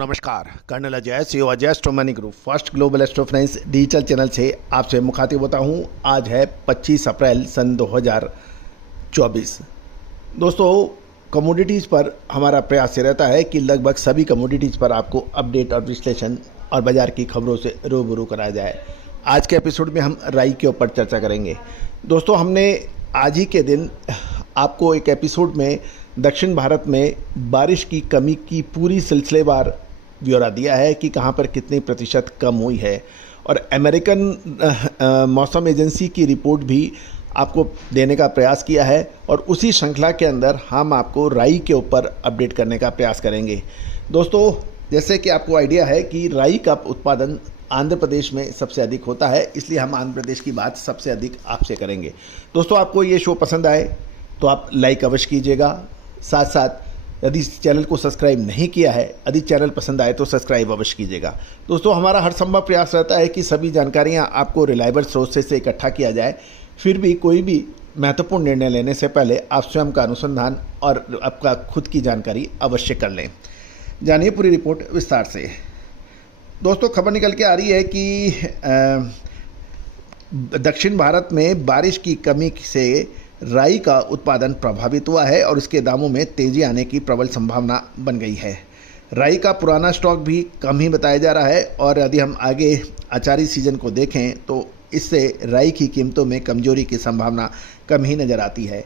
नमस्कार, colonel Ajay CO Ajay astro money group first global astro finance digital channel से आपसे मुखातिब होता हूं। आज है 25 अप्रैल सन 2024। दोस्तों, कमोडिटीज़ पर हमारा प्रयास ये रहता है कि लगभग सभी कमोडिटीज़ पर आपको अपडेट और विश्लेषण और बाज़ार की खबरों से रूबरू कराया जाए। आज के एपिसोड में हम राई के ऊपर चर्चा करेंगे। दोस्तों, हमने आज ही के दिन आपको एक एपिसोड में दक्षिण भारत में बारिश की कमी की पूरी सिलसिलेवार ब्यौरा दिया है कि कहां पर कितनी प्रतिशत कम हुई है, और अमेरिकन मौसम एजेंसी की रिपोर्ट भी आपको देने का प्रयास किया है। और उसी श्रृंखला के अंदर हम आपको राई के ऊपर अपडेट करने का प्रयास करेंगे। दोस्तों, जैसे कि आपको आइडिया है कि राई का उत्पादन आंध्र प्रदेश में सबसे अधिक होता है, इसलिए हम आंध्र प्रदेश की बात सबसे अधिक आपसे करेंगे। दोस्तों, आपको ये शो पसंद आए तो आप लाइक अवश्य कीजिएगा। साथ साथ यदि इस चैनल को सब्सक्राइब नहीं किया है, यदि चैनल पसंद आए तो सब्सक्राइब अवश्य कीजिएगा। दोस्तों, हमारा हर संभव प्रयास रहता है कि सभी जानकारियां आपको रिलायबल स्रोत से इकट्ठा किया जाए। फिर भी कोई भी महत्वपूर्ण निर्णय लेने से पहले आप स्वयं का अनुसंधान और आपका खुद की जानकारी अवश्य कर लें। जानिए पूरी रिपोर्ट विस्तार से। दोस्तों, खबर निकल के आ रही है कि दक्षिण भारत में बारिश की कमी से राई का उत्पादन प्रभावित हुआ है और इसके दामों में तेजी आने की प्रबल संभावना बन गई है। राई का पुराना स्टॉक भी कम ही बताया जा रहा है, और यदि हम आगे अचारी सीजन को देखें तो इससे राई की कीमतों में कमजोरी की संभावना कम ही नज़र आती है।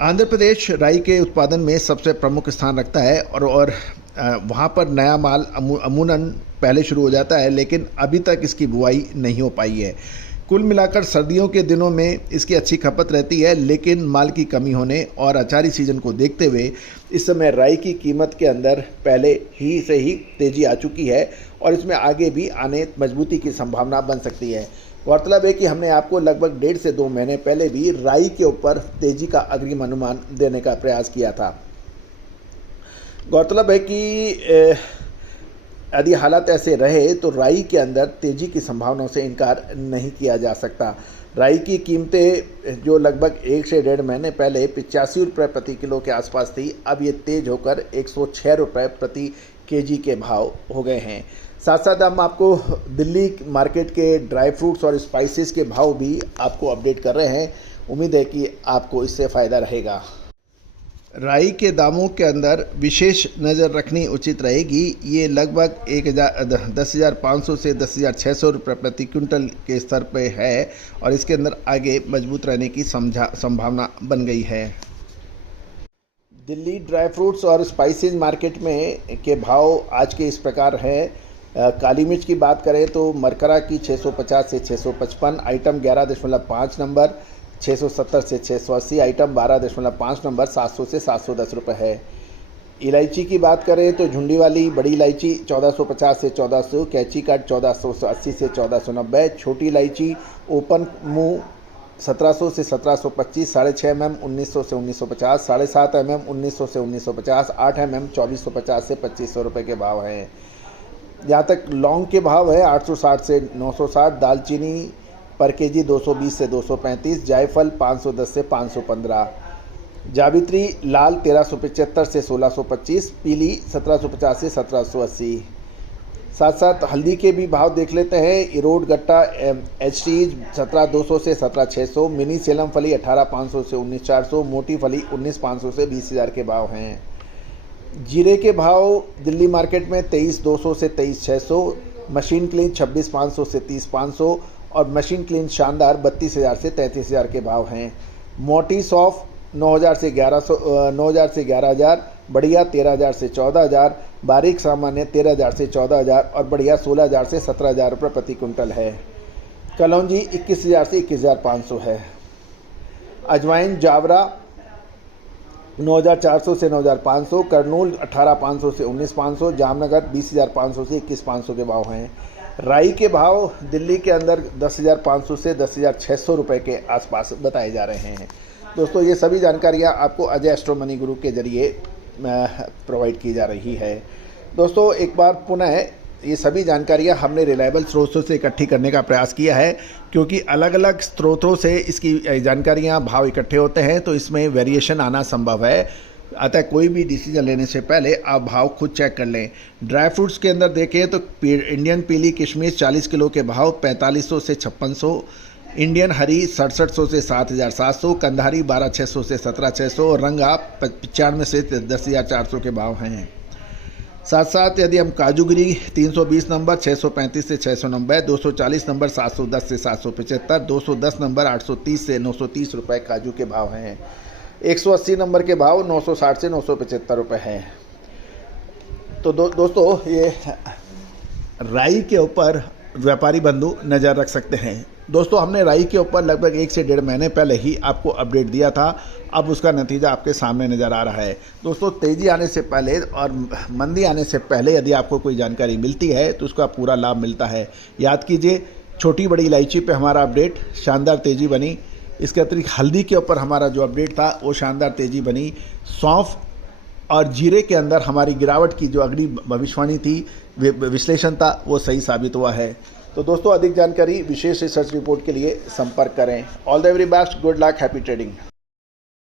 आंध्र प्रदेश राई के उत्पादन में सबसे प्रमुख स्थान रखता है, और वहाँ पर नया माल अमूमन पहले शुरू हो जाता है, लेकिन अभी तक इसकी बुआई नहीं हो पाई है। कुल मिलाकर सर्दियों के दिनों में इसकी अच्छी खपत रहती है, लेकिन माल की कमी होने और अचारी सीजन को देखते हुए इस समय राई की कीमत के अंदर पहले ही से ही तेज़ी आ चुकी है, और इसमें आगे भी आने मजबूती की संभावना बन सकती है। गौरतलब है कि हमने आपको लगभग 1.5 से 2 महीने पहले भी राई के ऊपर तेज़ी का अग्रिम अनुमान देने का प्रयास किया था। गौरतलब है कि यदि हालात ऐसे रहे तो राई के अंदर तेज़ी की संभावनाओं से इनकार नहीं किया जा सकता। राई की कीमतें जो लगभग 1 से 1.5 महीने पहले 85 रुपये प्रति किलो के आसपास थी, अब ये तेज़ होकर 106 रुपये प्रति केजी के भाव हो गए हैं। साथ साथ हम आपको दिल्ली मार्केट के ड्राई फ्रूट्स और स्पाइसेस के भाव भी आपको अपडेट कर रहे हैं। उम्मीद है कि आपको इससे फ़ायदा रहेगा। राई के दामों के अंदर विशेष नज़र रखनी उचित रहेगी। ये लगभग 10,500 से 10,600 रुपये प्रति क्विंटल के स्तर पे है, और इसके अंदर आगे मजबूत रहने की संभावना बन गई है। दिल्ली ड्राई फ्रूट्स और स्पाइसेस मार्केट में के भाव आज के इस प्रकार है। काली मिर्च की बात करें तो मरकरा की 650 से 655 आइटम 11.5 नंबर, 670 से 680 आइटम 12.5 नंबर 700 से 710 रुपये है। इलायची की बात करें तो झुंडी वाली बड़ी इलायची 1450 से 1400, कैची कट 1480 से 1490, छोटी इलायची ओपन मुंह 1700 से 1725, 6.5 mm 1900 से 1950, 7.5 mm 1900 से 1950, 8 mm 2450 से 2500 रुपये के भाव हैं। जहाँ तक लौंग के भाव है 860 से 960, दालचीनी पर केजी 220 से 235, जायफल 510 से 515, जावित्री लाल 1375 से 1625, पीली 1750 से 1780। साथ साथ हल्दी के भी भाव देख लेते हैं। इरोड गट्टा HT 17,200 से 17,600, मिनी सेलम फली 18,500 से 19,400, मोटी फली 19,500 से 20,000 के भाव हैं। जीरे के भाव दिल्ली मार्केट में 23,200 से 23,600, मशीन क्लीन 26,500 से 30,500, और मशीन क्लीन शानदार 32,000 से 33,000 के भाव हैं। मोटी सौफ 9,000 से 11,000, बढ़िया 13,000 से 14,000, बारीक सामान्य 13,000 से 14,000, और बढ़िया 16,000 से 17,000 रुपये प्रति क्विंटल है। कलौंजी 21,000 से 21,500 है। अजवाइन जावरा 9,400 से 9,500, करनूल 18,500 से 19,500, जामनगर 20,500 से 21,500 के भाव हैं। राई के भाव दिल्ली के अंदर 10,500 से 10,600 रुपये के आसपास बताए जा रहे हैं। दोस्तों, ये सभी जानकारियाँ आपको अजय एस्ट्रो मनी गुरु के जरिए प्रोवाइड की जा रही है। दोस्तों, एक बार पुनः ये सभी जानकारियाँ हमने रिलायबल स्रोतों से इकट्ठी करने का प्रयास किया है, क्योंकि अलग अलग स्रोतों से इसकी जानकारियाँ भाव इकट्ठे होते हैं तो इसमें वेरिएशन आना संभव है। अतः कोई भी डिसीजन लेने से पहले आप भाव खुद चेक कर लें। ड्राई फ्रूट्स के अंदर देखें तो इंडियन पीली किशमिश 40 किलो के भाव 4500 से 5600, इंडियन हरी 6700 से 7700, कंधारी 12600 से 17600 और रंगा 95 से 10400 के भाव हैं। साथ साथ यदि हम काजूगिरी 320 नंबर 635 से 690, 240 नंबर 710 से 775, 210 नंबर 830 से 930 रुपये काजू के भाव हैं। 180 नंबर के भाव 960 से 975 रुपये हैं। तो दोस्तों ये राई के ऊपर व्यापारी बंधु नज़र रख सकते हैं। दोस्तों हमने राई के ऊपर लगभग 1 से 1.5 महीने पहले ही आपको अपडेट दिया था, अब उसका नतीजा आपके सामने नज़र आ रहा है। दोस्तों तेज़ी आने से पहले और मंदी आने से पहले यदि आपको कोई जानकारी मिलती है तो उसका पूरा लाभ मिलता है। याद कीजिए छोटी बड़ी इलायची पे हमारा अपडेट शानदार तेज़ी बनी। इसके अतिरिक्त हल्दी के ऊपर हमारा जो अपडेट था वो शानदार तेज़ी बनी। सौंफ और जीरे के अंदर हमारी गिरावट की जो अगली भविष्यवाणी थी, विश्लेषण था, वो सही साबित हुआ है। तो दोस्तों अधिक जानकारी विशेष रिसर्च रिपोर्ट के लिए संपर्क करें। All the very best, good luck, happy trading.